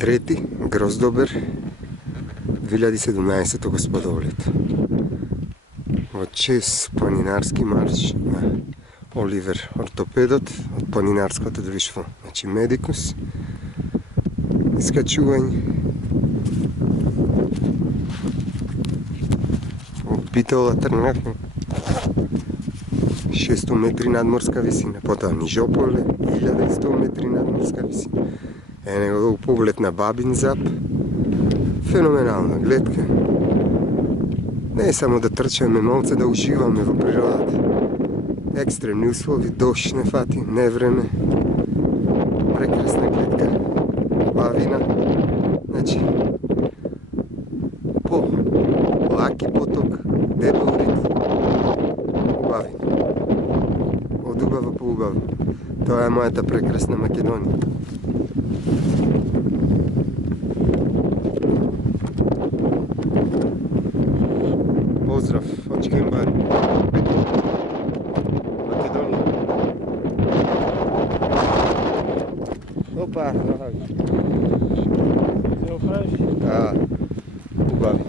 трети Гроздобер 2017 господово лето. Во чест планинарски марш на Оливер Ортопедот од планинарското друштво, значи Медикус. Искачување од Битола тргнавме 600 метри надморска висина, потоа Нижополе 1100 метри надморска висина. Него поглед на Бабин Зап, феноменална гледка. Не само да трчаме малце, да уживаме во природата. Екстремни услови, дожд не фати, не време. Прекрасна гледка. Бавина. Значи, по лаки поток, дебел рит, убавин. Од убава по убава. Тоа е мојата прекрасна Македонија. Поздрав од Шкембар, Македонија. Опа, Се оправиш? да, убави.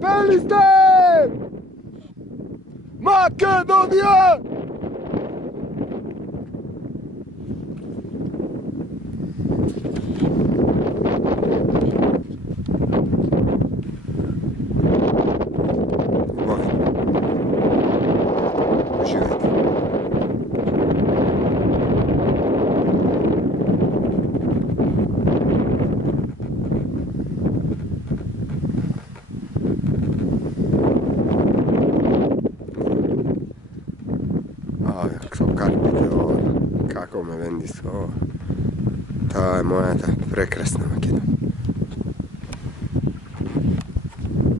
Бели сте! Македонија! Убави. Уживајте. Со карпите ова, како ме венди со ова. Таа е мојата прекрасна Македонија.